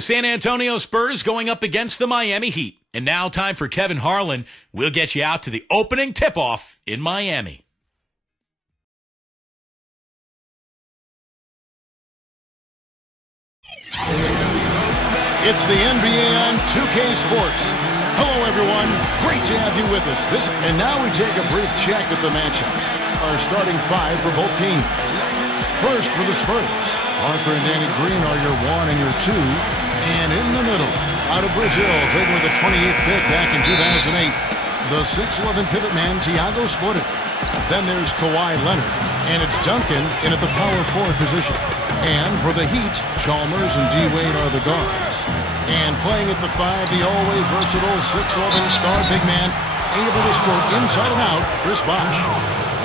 San Antonio Spurs going up against the Miami Heat. And now time for Kevin Harlan. We'll get you out to the opening tip-off in Miami. It's the NBA on 2K Sports. Hello, everyone. Great to have you with us. And now we take a brief check at the matchups. Our starting five for both teams. First for the Spurs, Parker and Danny Green are your 1 and your 2. And in the middle, out of Brazil, taken with the 28th pick back in 2008, the 6'11 pivot man, Thiago Splitter. Then there's Kawhi Leonard, and it's Duncan in at the power forward position. And for the Heat, Chalmers and D-Wade are the guards. And playing at the 5, the always versatile 6'11 star big man, able to score inside and out, Chris Bosh.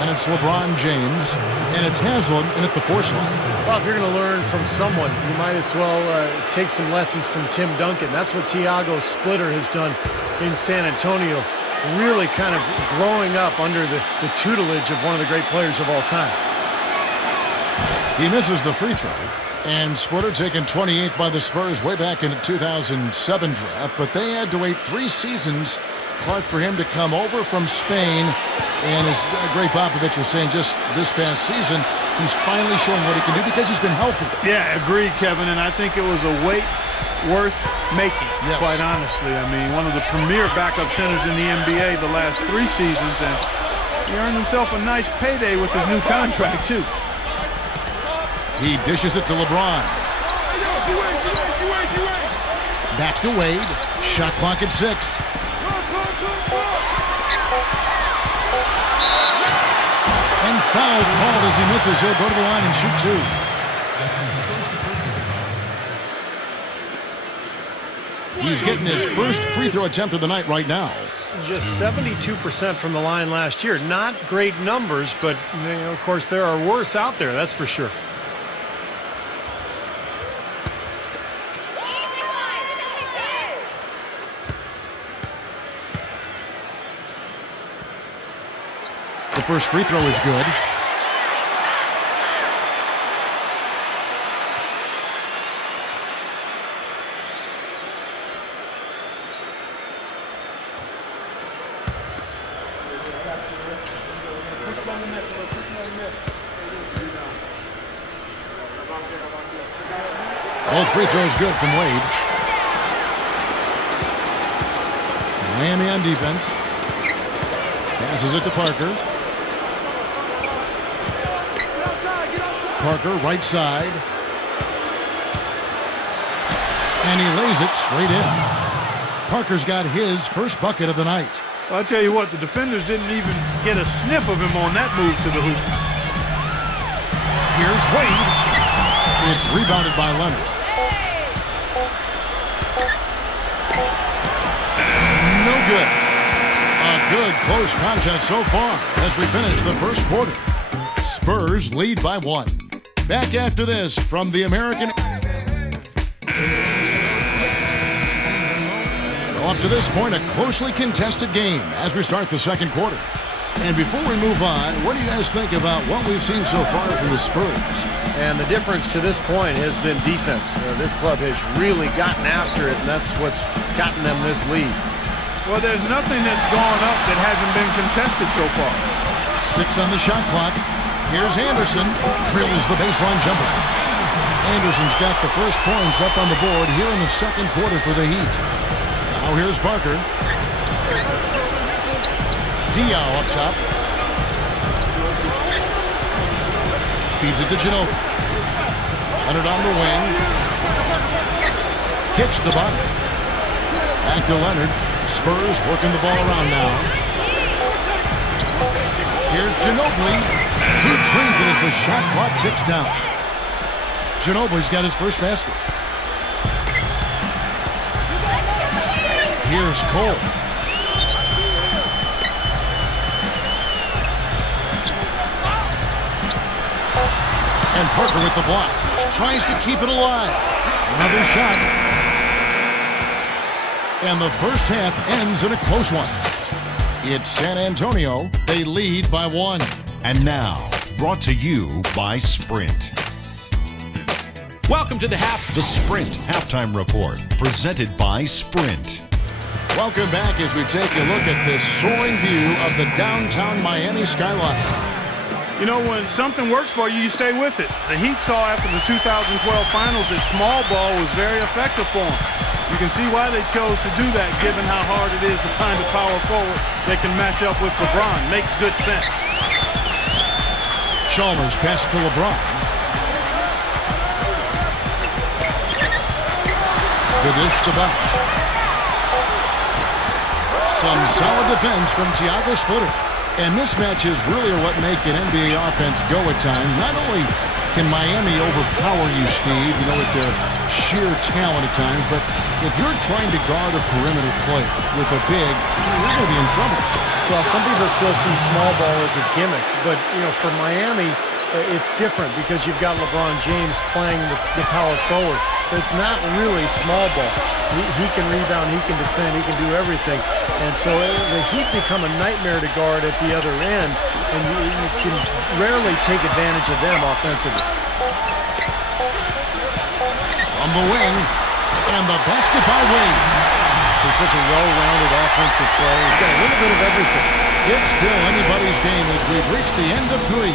And it's LeBron James, and it's Haslam in at the 4 slot. Well, if you're going to learn from someone, you might as well take some lessons from Tim Duncan. That's what Thiago Splitter has done in San Antonio, really kind of growing up under the tutelage of one of the great players of all time. He misses the free throw. And Splitter taken 28th by the Spurs way back in the 2007 draft, but they had to wait 3 seasons, Clark, for him to come over from Spain. And as Greg Popovich was saying just this past season, he's finally showing what he can do because he's been healthy. Yeah, agreed, Kevin. And I think it was a wait worth making, quite honestly. I mean, one of the premier backup centers in the NBA the last 3 seasons, and he earned himself a nice payday with his new contract, too. He dishes it to LeBron. Back to Wade. Shot clock at 6. And foul called as he misses. He'll go to the line and shoot 2. He's getting his first free throw attempt of the night right now. Just 72% from the line last year. Not great numbers, but of course there are worse out there, that's for sure. The first free throw is good. Both free throws good from Wade. Miami on defense. Passes it to Parker. Parker, right side. And he lays it straight in. Parker's got his first bucket of the night. Well, I'll tell you what, the defenders didn't even get a sniff of him on that move to the hoop. Here's Wade. It's rebounded by Leonard. No good. A good close contest so far as we finish the first quarter. Spurs lead by 1. Back after this from the American. Well, up to this point, a closely contested game as we start the second quarter. And before we move on, what do you guys think about what we've seen so far from the Spurs? And the difference to this point has been defense. This club has really gotten after it, and that's what's gotten them this lead. Well, there's nothing that's gone up that hasn't been contested so far. 6 on the shot clock. Here's Anderson, drills the baseline jumper. Anderson's got the first points up on the board here in the second quarter for the Heat. Now here's Parker. Diaw up top. Feeds it to Ginobili. Leonard on the wing. Kicks the bottom. Back to Leonard. Spurs working the ball around now. Here's Ginobili. He trains it as the shot clock ticks down. Ginobili's got his first basket. Here's Cole. And Parker with the block. Tries to keep it alive. Another shot. And the first half ends in a close one. It's San Antonio. They lead by 1. And now, brought to you by Sprint. Welcome to the The Sprint Halftime Report, presented by Sprint. Welcome back as we take a look at this soaring view of the downtown Miami skyline. You know, when something works for you, you stay with it. The Heat saw after the 2012 finals that small ball was very effective for them. You can see why they chose to do that, given how hard it is to find a power forward that can match up with LeBron. Makes good sense. Chalmers pass to LeBron. The dish to Bosch. Some solid defense from Thiago Splitter. And mismatches really are what make an NBA offense go at times. Not only can Miami overpower you, Steve, you know, with their sheer talent at times, but if you're trying to guard a perimeter play with a big, you're going to be in trouble. Well, some people still see small ball as a gimmick, but, you know, for Miami, it's different because you've got LeBron James playing the power forward. So it's not really small ball. He can rebound, he can defend, he can do everything. And so the Heat become a nightmare to guard at the other end, and you can rarely take advantage of them offensively. From the wing, and the basket by Wade. He's such a well-rounded offensive player. He's got a little bit of everything. It's still anybody's game as we've reached the end of 3.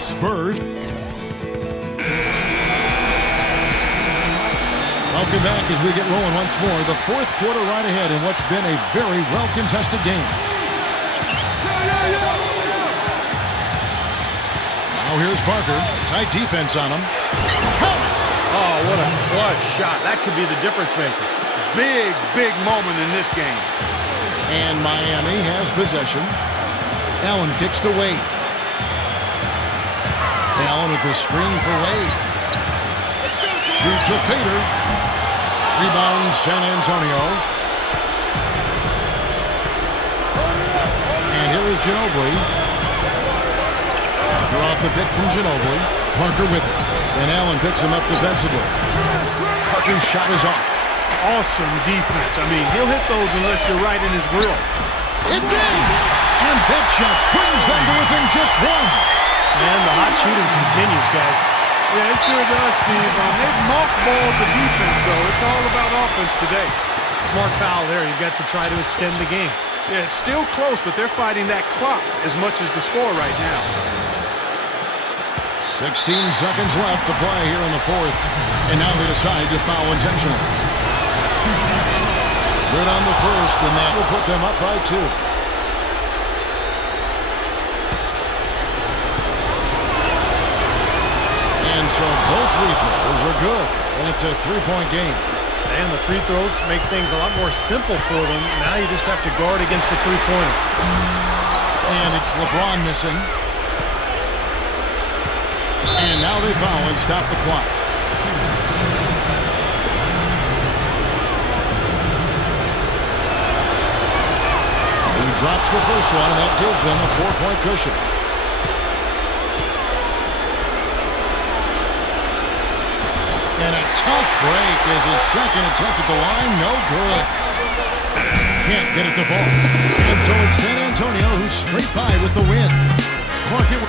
Spurs. Welcome back as we get rolling once more. The fourth quarter right ahead in what's been a very well-contested game. Now here's Parker. Tight defense on him. Count it! Oh, what a clutch shot. That could be the difference maker. Big, big moment in this game. And Miami has possession. Allen kicks to Wade. Allen with the screen for Wade. Shoots a fader. Rebound San Antonio. And here is Ginobili. Draw off the pick from Ginobili. Parker with it. And Allen picks him up defensively. Parker's shot is off. Awesome defense. I mean, he'll hit those unless you're right in his grill. It's in! And that shot brings them to within just 1. And the hot shooting continues, guys. Yeah, it sure does, Steve. They've mothballed the defense, though. It's all about offense today. Smart foul there. You've got to try to extend the game. Yeah, it's still close, but they're fighting that clock as much as the score right now. 16 seconds left to play here in the fourth. And now they decide to foul intentionally. Good on the first, and that will put them up by 2. And so both free throws are good. And it's a 3-point game. And the free throws make things a lot more simple for them. Now you just have to guard against the three-pointer. And it's LeBron missing. And now they foul and stop the clock. He drops the first one, and that gives them a 4-point cushion. And a tough break is his second attempt at the line. No good. Can't get it to fall. And so it's San Antonio who's straight by with the win. Clark, it